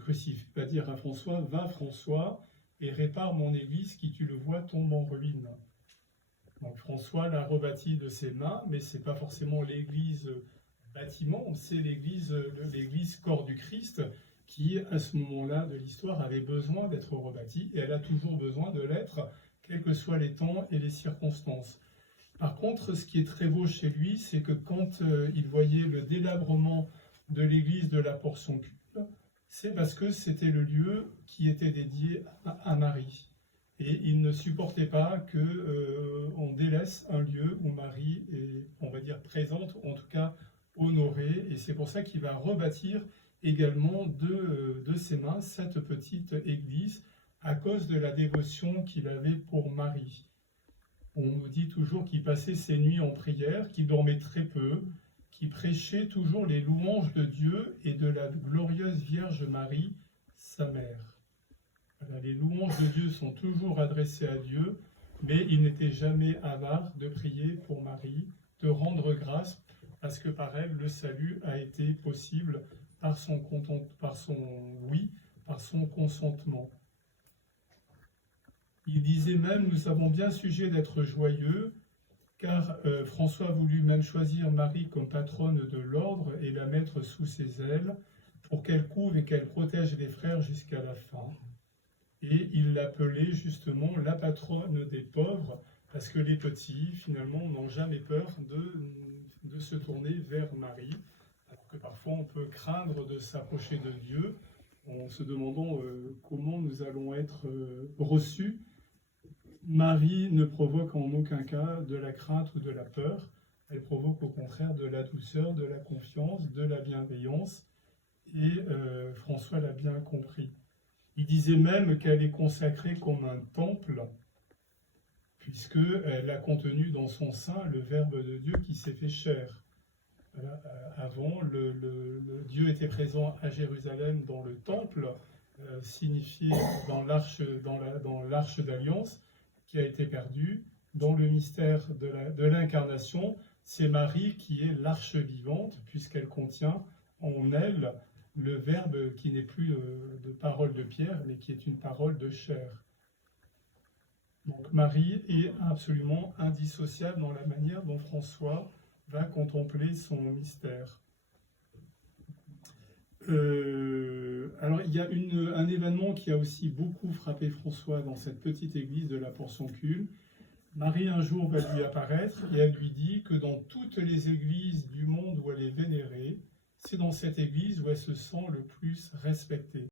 crucifix, va dire à François, va François, et répare mon église qui, tu le vois, tombe en ruine. Donc François l'a rebâtie de ses mains, mais ce n'est pas forcément l'église bâtiment, c'est l'église corps du Christ qui, à ce moment-là de l'histoire, avait besoin d'être rebâtie, et elle a toujours besoin de l'être, quels que soient les temps et les circonstances. Par contre, ce qui est très beau chez lui, c'est que quand il voyait le délabrement de l'église de la Portion-Culte, c'est parce que c'était le lieu qui était dédié à Marie. Et il ne supportait pas qu'on délaisse un lieu où Marie est, on va dire, présente, ou en tout cas honorée. Et c'est pour ça qu'il va rebâtir également de ses mains cette petite église à cause de la dévotion qu'il avait pour Marie. On nous dit toujours qu'il passait ses nuits en prière, qu'il dormait très peu, qu'il prêchait toujours les louanges de Dieu et de la glorieuse Vierge Marie, sa mère. Voilà, les louanges de Dieu sont toujours adressées à Dieu, mais il n'était jamais avare de prier pour Marie, de rendre grâce, parce que par elle, le salut a été possible par son consentement. Il disait même, nous avons bien sujet d'être joyeux, car François voulut même choisir Marie comme patronne de l'ordre et la mettre sous ses ailes, pour qu'elle couve et qu'elle protège les frères jusqu'à la fin. Et il l'appelait justement la patronne des pauvres, parce que les petits, finalement, n'ont jamais peur de se tourner vers Marie, alors que parfois on peut craindre de s'approcher de Dieu, en se demandant comment nous allons être reçus. Marie ne provoque en aucun cas de la crainte ou de la peur, elle provoque au contraire de la douceur, de la confiance, de la bienveillance, et François l'a bien compris. Il disait même qu'elle est consacrée comme un temple, puisqu'elle a contenu dans son sein le Verbe de Dieu qui s'est fait chair. Voilà, avant, le Dieu était présent à Jérusalem dans le temple, signifié dans l'arche d'alliance, qui a été perdue. Dans le mystère de l'incarnation, c'est Marie qui est l'arche vivante, puisqu'elle contient en elle le Verbe qui n'est plus de parole de pierre, mais qui est une parole de chair. Donc Marie est absolument indissociable dans la manière dont François va contempler son mystère. Alors il y a un événement qui a aussi beaucoup frappé François dans cette petite église de la Portion-Culte. Marie un jour va lui apparaître et elle lui dit que dans toutes les églises du monde où elle est vénérée, c'est dans cette église où elle se sent le plus respectée.